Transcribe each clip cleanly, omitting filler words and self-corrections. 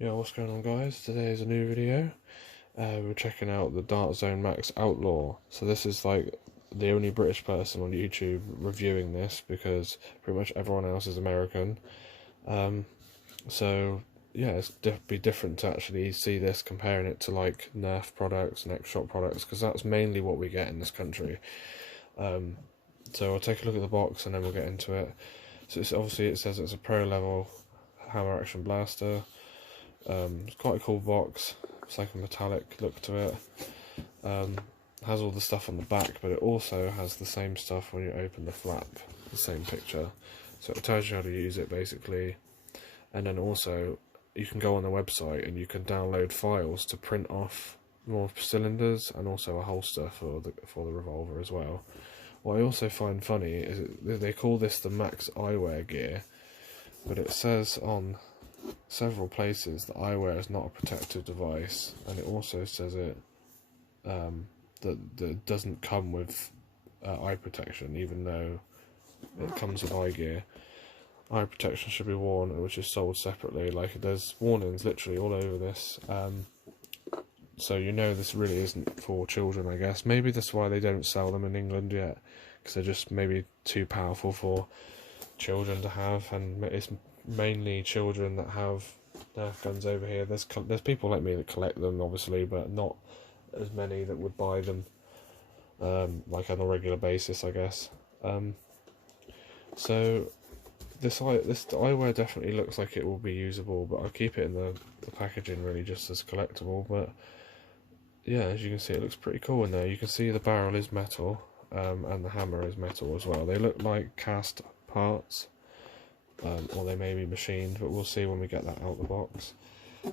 Yeah, what's going on, guys? Today is a new video. We're checking out the Dart Zone Max Outlaw. So this is like the only British person on YouTube reviewing this because pretty much everyone else is American. Um, so yeah, it's be different to actually see this, comparing it to like Nerf products and X-Shot products, because that's mainly what we get in this country. So I'll take a look at the box and then we'll get into it. So it's obviously, it says it's a pro level hammer action blaster. It's quite a cool box. It's like a metallic look to it. Has all the stuff on the back, but it also has the same stuff when you open the flap, the same picture. So it tells you how to use it basically, and then also you can go on the website and you can download files to print off more cylinders and also a holster for the revolver as well. What I also find funny is they call this the Max eyewear gear, but it says on several places that eyewear is not a protective device, and it also says that it doesn't come with eye protection, even though it comes with eye gear. Eye protection should be worn, which is sold separately. Like, there's warnings literally all over this, so you know this really isn't for children, I guess. Maybe that's why they don't sell them in England yet, because they're just maybe too powerful for children to have, and it's mainly children that have Nerf guns over here. There's people like me that collect them, obviously, but not as many that would buy them like on a regular basis, I guess. So this eyewear definitely looks like it will be usable, but I'll keep it in the packaging really just as collectible. But yeah, as you can see, it looks pretty cool in there. You can see the barrel is metal, and the hammer is metal as well. They look like cast parts, or they may be machined, but we'll see when we get that out of the box.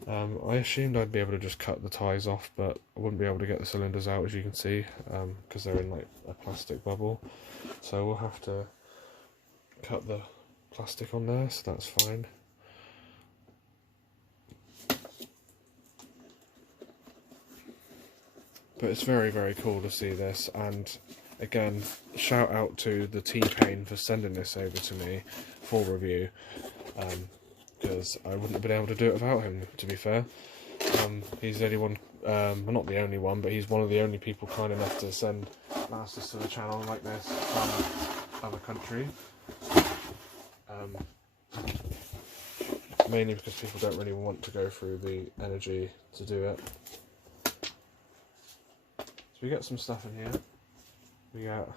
I assumed I'd be able to just cut the ties off, but I wouldn't be able to get the cylinders out, as you can see, because they're in like a plastic bubble. So we'll have to cut the plastic on there, so that's fine. But it's very, very cool to see this, and again, shout out to TheTepane for sending this over to me for review, because I wouldn't have been able to do it without him, to be fair. He's the only one, well, not the only one, but he's one of the only people kind enough to send masters to the channel like this from other country. Mainly because people don't really want to go through the energy to do it. So we get some stuff in here. We got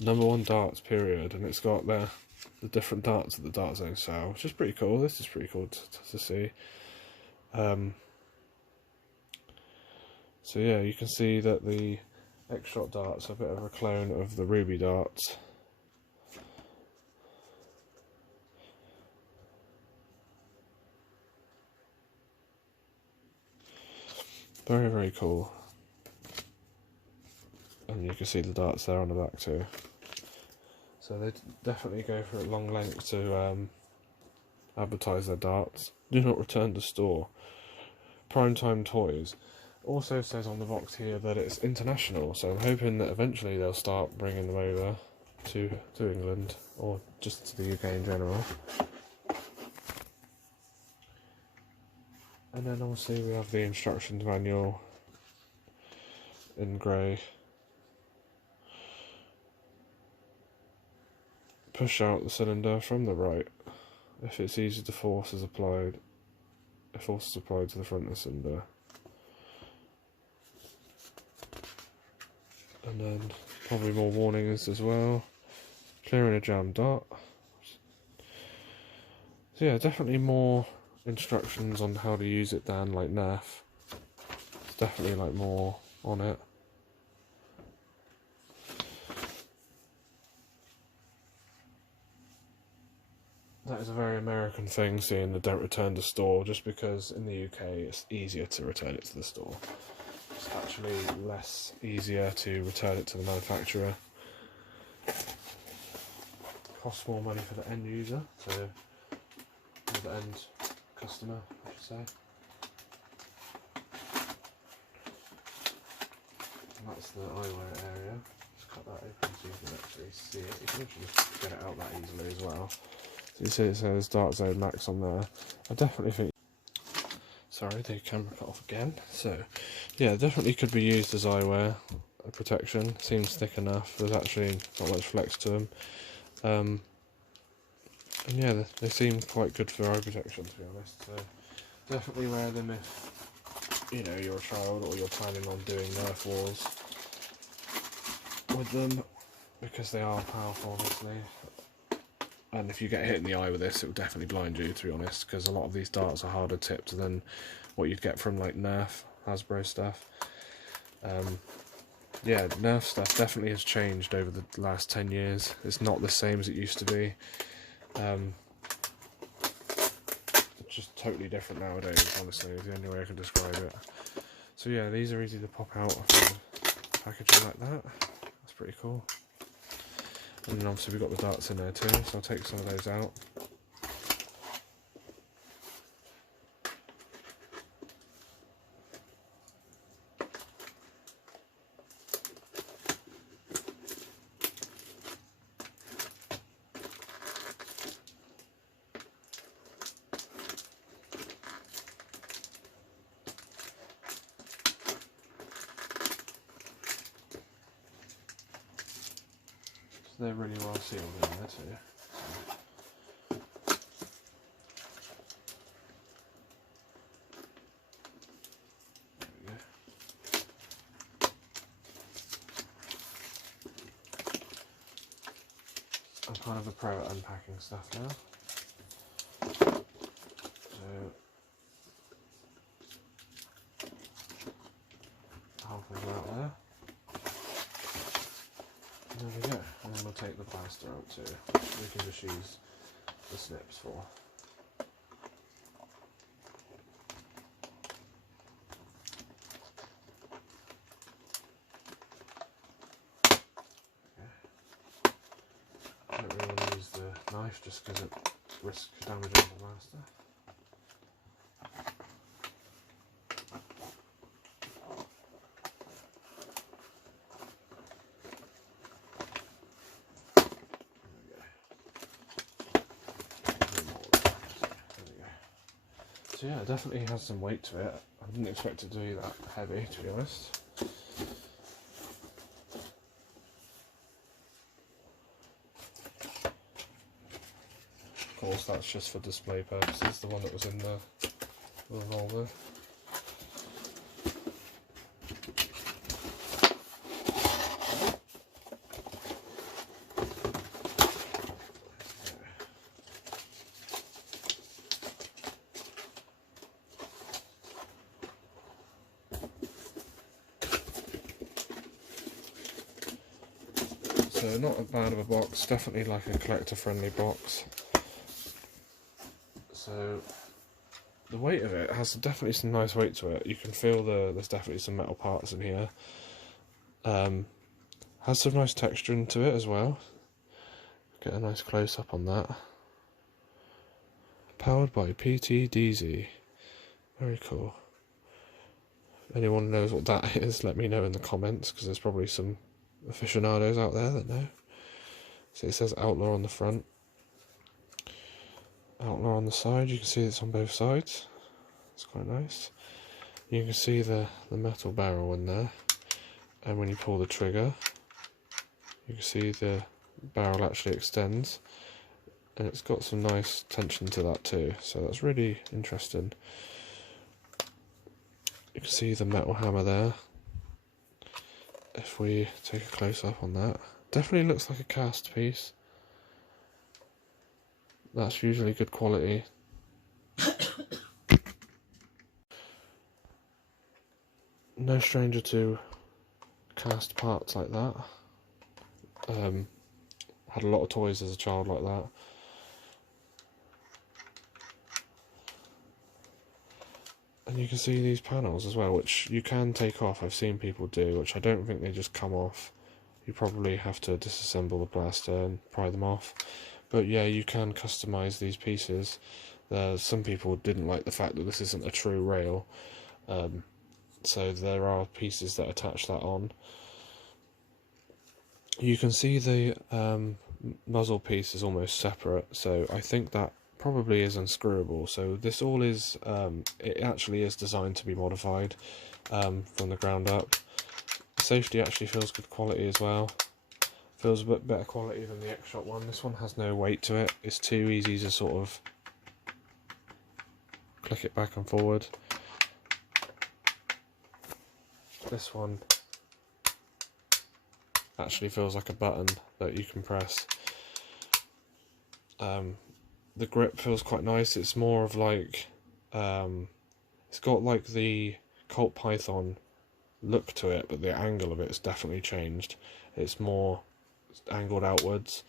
#1 darts period, and it's got the different darts that the Dart Zone sell, which is pretty cool. This is pretty cool to see. So yeah, you can see that the X-Shot darts are a bit of a clone of the Ruby darts. Very, very cool. And you can see the darts there on the back too. So they definitely go for a long length to advertise their darts. Do not return to store. Primetime Toys. Also says on the box here that it's international, so I'm hoping that eventually they'll start bringing them over to England, or just to the UK in general. And then obviously we have the instructions manual in grey. Push out the cylinder from the right. If it's easy, the force is applied. A force is applied to the front of the cylinder. And then probably more warnings as well. Clearing a jammed dart. So yeah, definitely more instructions on how to use it than like Nerf. It's definitely like more on it. That is a very American thing, seeing the don't return to store, just because in the UK it's easier to return it to the store. It's actually less easier to return it to the manufacturer. Costs more money for the end user, so the end customer, I should say. And that's the eyewear area. Just cut that open so you can actually see it. You can actually just get it out that easily as well. So you see it says Dark Zone Max on there. I definitely think... Sorry, the camera cut off again. So, yeah, definitely could be used as eyewear protection. Seems thick enough. There's actually not much flex to them. And yeah, they seem quite good for eye protection, to be honest. So definitely wear them if, you know, you're a child or you're planning on doing Nerf wars with them, because they are powerful, obviously. And if you get hit in the eye with this, it will definitely blind you, to be honest, because a lot of these darts are harder tipped than what you'd get from like Nerf, Hasbro stuff. Yeah, Nerf stuff definitely has changed over the last 10 years. It's not the same as it used to be. It's just totally different nowadays, honestly, is the only way I can describe it. So yeah, these are easy to pop out of the packaging like that. That's pretty cool. And then obviously we've got the darts in there too, so I'll take some of those out. They're really well sealed in there too. There we go. I'm kind of a pro at unpacking stuff now. So halfway out there. There we go, and then we'll take the plaster out too. We can just use the snips for. Okay. I don't really want to use the knife just because it risks damaging the plaster. So yeah, it definitely has some weight to it. I didn't expect it to be that heavy, to be honest. Of course, that's just for display purposes, the one that was in the revolver. So not a bad of a box, definitely like a collector friendly box. So the weight of it has definitely some nice weight to it. You can feel there's definitely some metal parts in here. Has some nice texture into it as well. Get a nice close up on that. Powered by PTDZ. Very cool. If anyone knows what that is, let me know in the comments, because there's probably some aficionados out there that know. So it says Outlaw on the front, Outlaw on the side. You can see it's on both sides. It's quite nice. You can see the metal barrel in there, and when you pull the trigger, you can see the barrel actually extends, and it's got some nice tension to that too, so that's really interesting. You can see the metal hammer there. If we take a close up on that, definitely looks like a cast piece. That's usually good quality. No stranger to cast parts like that. Had a lot of toys as a child like that. And you can see these panels as well, which you can take off. I've seen people do, which I don't think they just come off. You probably have to disassemble the plaster and pry them off. But yeah, you can customise these pieces. Some people didn't like the fact that this isn't a true rail. So there are pieces that attach that on. You can see the muzzle piece is almost separate, so I think that probably is unscrewable. So this all is, it actually is designed to be modified from the ground up. The safety actually feels good quality as well. Feels a bit better quality than the X-Shot one. This one has no weight to it. It's too easy to sort of click it back and forward. This one actually feels like a button that you can press. The grip feels quite nice. It's more of like, it's got like the Colt Python look to it, but the angle of it's definitely changed. It's more angled outwards,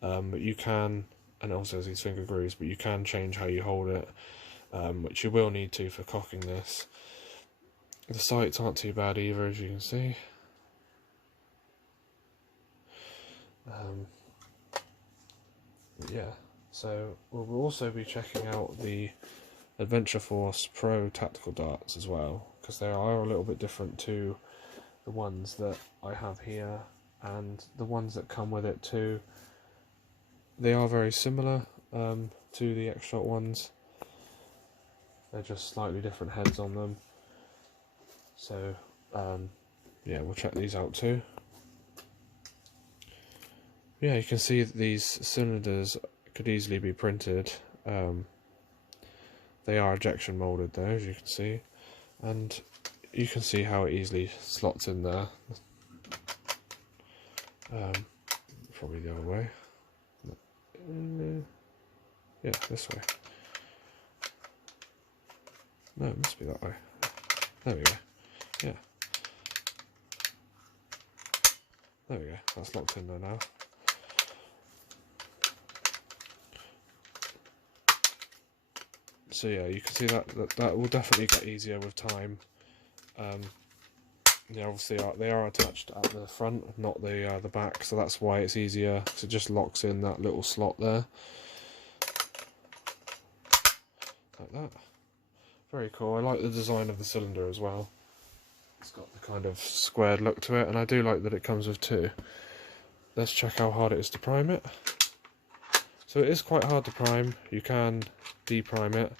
but you can, and it also has these finger grooves, but you can change how you hold it, which you will need to for cocking this. The sights aren't too bad either, as you can see. Yeah, so we'll also be checking out the Adventure Force Pro tactical darts as well, because they are a little bit different to the ones that I have here and the ones that come with it too. They are very similar to the X-Shot ones. They're just slightly different heads on them. So yeah, we'll check these out too. Yeah, you can see that these cylinders could easily be printed. They are ejection molded though, as you can see, and you can see how it easily slots in there. Probably the other way. Yeah, this way. No, it must be that way. There we go. Yeah. There we go. That's locked in there now. So yeah, you can see that will definitely get easier with time. Yeah, obviously they are attached at the front, not the back, so that's why it's easier, because it just locks in that little slot there, like that. Very cool. I like the design of the cylinder as well. It's got the kind of squared look to it, and I do like that it comes with two. Let's check how hard it is to prime it. So it is quite hard to prime. You can deprime it.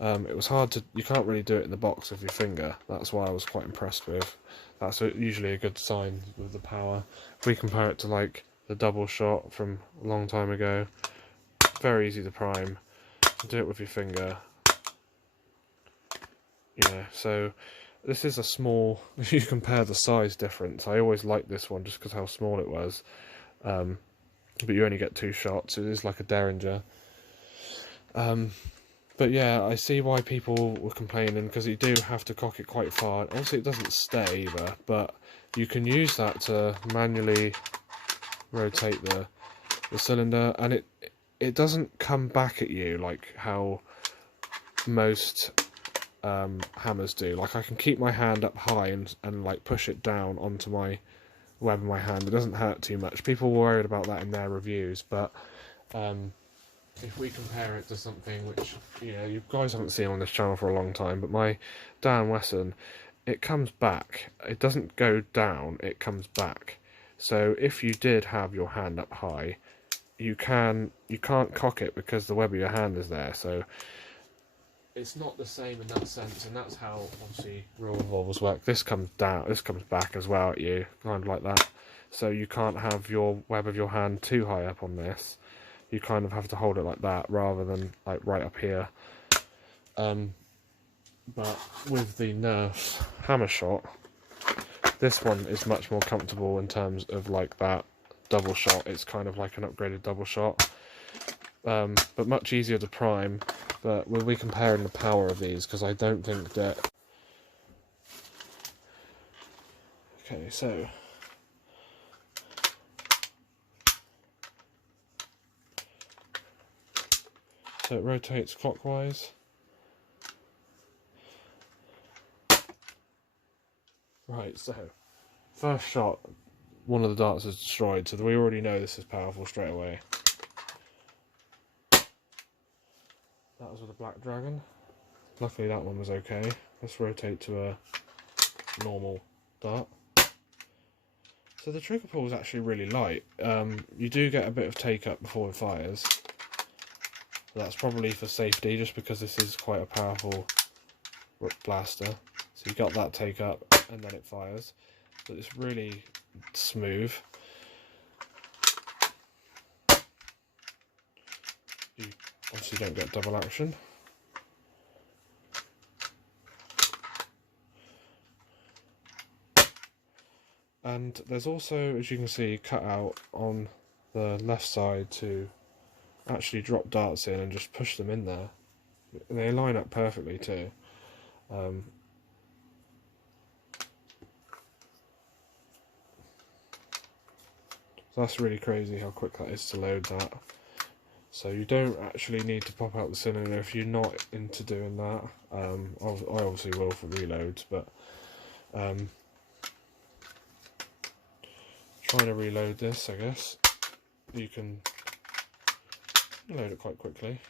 It was hard to, you can't really do it in the box with your finger. That's why I was quite impressed with. That's usually a good sign with the power. If we compare it to like the double shot from a long time ago, very easy to prime. Do it with your finger. Yeah, so this is a small, if you compare the size difference, I always liked this one just because how small it was. But you only get 2 shots. It is like a Derringer. But yeah, I see why people were complaining, because you do have to cock it quite far. Obviously it doesn't stay either, but you can use that to manually rotate the cylinder, and it doesn't come back at you like how most hammers do. Like I can keep my hand up high and like push it down onto my web of my hand. It doesn't hurt too much. People were worried about that in their reviews, but if we compare it to something which, you know, you guys haven't seen on this channel for a long time, but my Dan Wesson, it comes back. It doesn't go down, it comes back. So if you did have your hand up high, you can't cock it because the web of your hand is there. So it's not the same in that sense, and that's how obviously real revolvers work. This comes down, this comes back as well at you, kind of like that. So you can't have your web of your hand too high up on this. You kind of have to hold it like that rather than like right up here. But with the Nerf hammer shot, this one is much more comfortable in terms of like that double shot. It's kind of like an upgraded double shot, but much easier to prime. But we'll be comparing the power of these, because I don't think that... Okay, so it rotates clockwise. Right, so first shot, one of the darts is destroyed, so we already know this is powerful straight away. That was with a Black Dragon. Luckily that one was okay. Let's rotate to a normal dart. So the trigger pull is actually really light. You do get a bit of take up before it fires. That's probably for safety, just because this is quite a powerful blaster. So you got that take up and then it fires. But it's really smooth. You obviously don't get double action. And there's also, as you can see, cut out on the left side to actually drop darts in and just push them in there. And they line up perfectly too. So that's really crazy how quick that is to load that. So you don't actually need to pop out the cylinder if you're not into doing that. I obviously will for reloads, but trying to reload this, I guess you can load it quite quickly.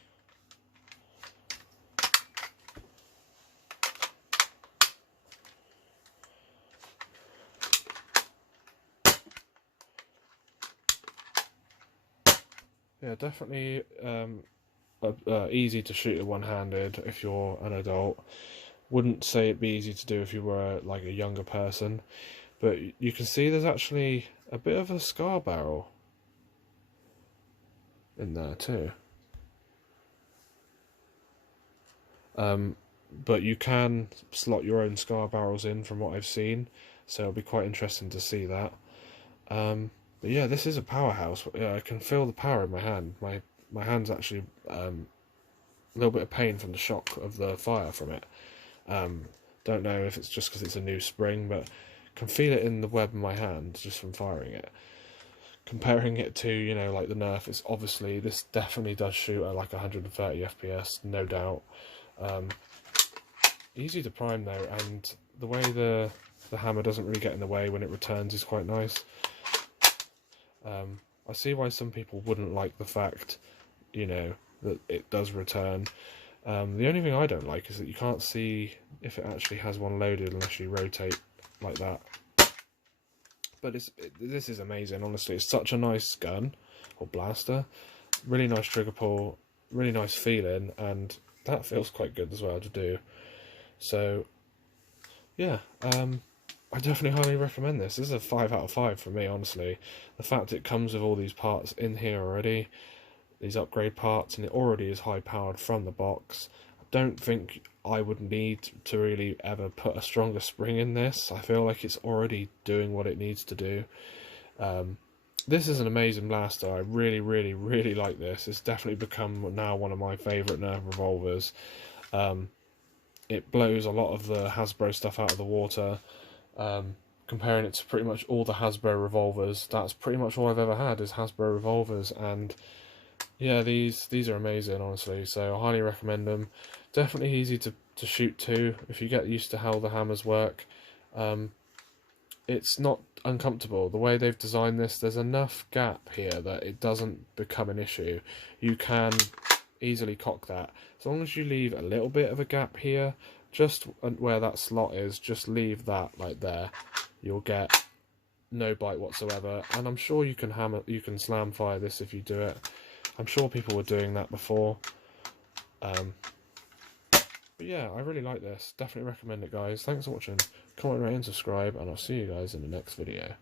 Yeah, definitely easy to shoot it one-handed if you're an adult. Wouldn't say it'd be easy to do if you were like a younger person, but you can see there's actually a bit of a scar barrel in there too. But you can slot your own scar barrels in from what I've seen, so it'll be quite interesting to see that. But yeah, this is a powerhouse. I can feel the power in my hand. My hand's actually a little bit of pain from the shock of the fire from it. Don't know if it's just because it's a new spring, but can feel it in the web of my hand just from firing it. Comparing it to, you know, like the Nerf, it's obviously, this definitely does shoot at like 130 FPS, no doubt. Easy to prime though, and the way the hammer doesn't really get in the way when it returns is quite nice. I see why some people wouldn't like the fact, you know, that it does return. The only thing I don't like is that you can't see if it actually has one loaded unless you rotate like that. But this is amazing, honestly. It's such a nice gun, or blaster. Really nice trigger pull, really nice feeling, and that feels quite good as well to do. So, yeah, I definitely highly recommend this. This is a 5 out of 5 for me, honestly. The fact it comes with all these parts in here already, these upgrade parts, and it already is high powered from the box. I don't think I would need to really ever put a stronger spring in this. I feel like it's already doing what it needs to do. This is an amazing blaster. I really, really, really like this. It's definitely become now one of my favourite Nerf revolvers. It blows a lot of the Hasbro stuff out of the water. Comparing it to pretty much all the Hasbro revolvers, that's pretty much all I've ever had is Hasbro revolvers, and yeah, these are amazing, honestly, so I highly recommend them. Definitely easy to shoot too, if you get used to how the hammers work. It's not uncomfortable. The way they've designed this, there's enough gap here that it doesn't become an issue. You can easily cock that. As long as you leave a little bit of a gap here, just where that slot is, just leave that like there. You'll get no bite whatsoever, and I'm sure you can slam fire this if you do it. I'm sure people were doing that before. But yeah, I really like this. Definitely recommend it, guys. Thanks for watching. Comment, rate, and subscribe, and I'll see you guys in the next video.